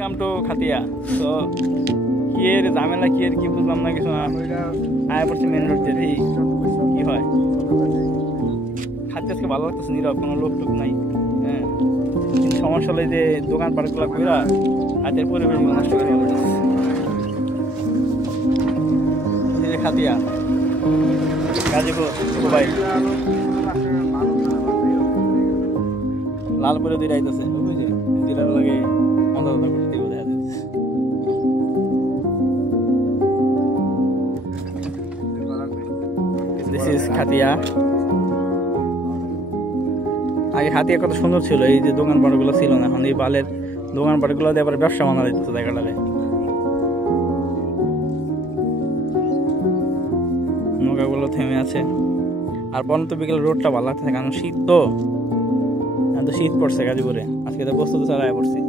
Welcome to Khatia. তো কি এর ঝামেলা কি এর কি বুঝলাম না কিছু না। আয়া পড়ছে মেন রোড দিয়ে কি হয় খাদ্য আজকে ভালো লাগতেছে, নীরব, কোনো লোক টুক নাই। হ্যাঁ, কিন্তু সমস্যা হলো যে দোকান পাটগুলো কইরা হাতের পরিবেশ নষ্ট করে খাতিয়া গাজীপুর ভাই লালপুরে দুইটা আইতেছে, দুইটার লগে মজা করতে দেখা যাচ্ছে। This is Khatia. আগে খাতিয়া কত সুন্দর ছিল, এই যে দোকান পাটগুলো ছিল না, এখন এই বালের দোকান পাটগুলো দিয়ে আবার ব্যবসা বানা দিতেছে জায়গাটারে। নৌকাগুলো থেমে আছে। আর পর্যন্ত বিকেল রোডটা ভালো লাগতেছে, কারণ শীত তো, এত শীত পড়ছে গাজীপুরে। আজকে তো বস্তু তো ছাড়াই পড়ছি।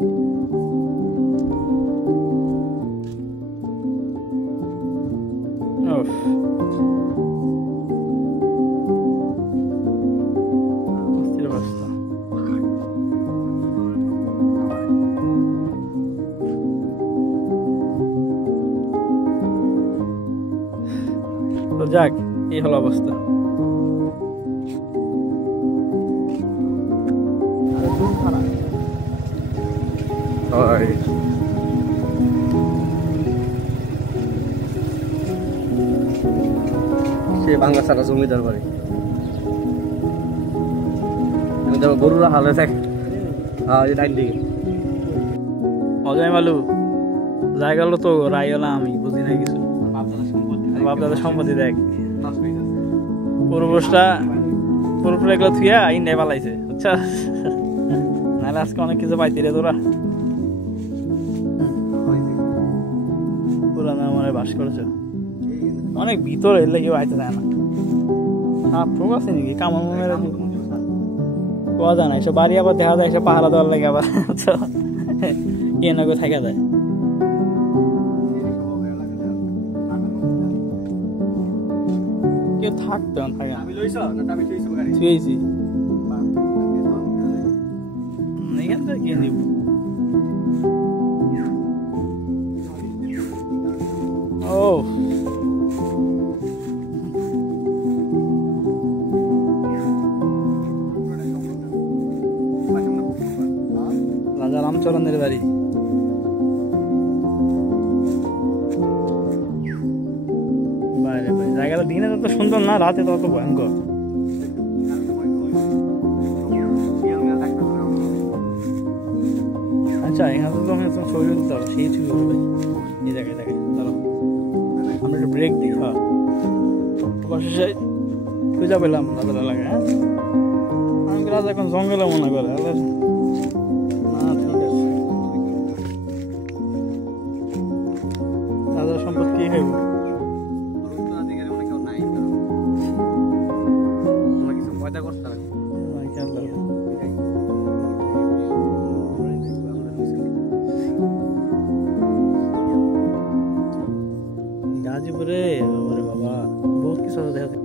তো যাক, এই হলো অবস্থা। সে ভাঙ্গা সারা জমিদার বাড়ি, গরুরা হালে থাকে। ডাইন দিকে অজয় মালু জায়গা হলো তো রায়লা, আমি বুঝি না কিছু। বাপদাদের সম্পত্তি দেখ, পুরুষটা পুরোপুরি এগুলো থুইয়া ইন্ডিয়া পালাইছে, বুঝছা? নাহলে আজকে অনেক কিছু পাইতি রে তোরা। পুরানো আমার বাস করেছে অনেক ভিতরে, এলে কেউ আইতে যায় না। সাপ ঠোক আছে নাকি কামার মেরে পাওয়া যায় না। এসব বাড়ি আবার দেখা যায়, এসব পাহারা দেওয়ার লাগে আবার কে না কেউ থাকা যায়। কেউ থাকতো থাকে এখান থেকে কে নিব। ও রাজা রামচরণের বাড়ি। জায়গাটা দিনে তত সুন্দর না, রাতে তত ভয়ঙ্কর। আচ্ছা, এখানে তো আমি ছবি তুলতে পারবো, সেই ছবি হবে এই জায়গায়। দেখে চলো আমরা একটু ব্রেক দিই। হ্যাঁ, অবশেষে খুঁজা পেলাম রাজার এলাকায়। হ্যাঁ, আমি রাজা এখন জঙ্গলে মনে করে। ঠিক আছে, রাজার সম্পদ কি খাইব? গাজীপুরে বাবা বহুত কিছু দেখা যায়।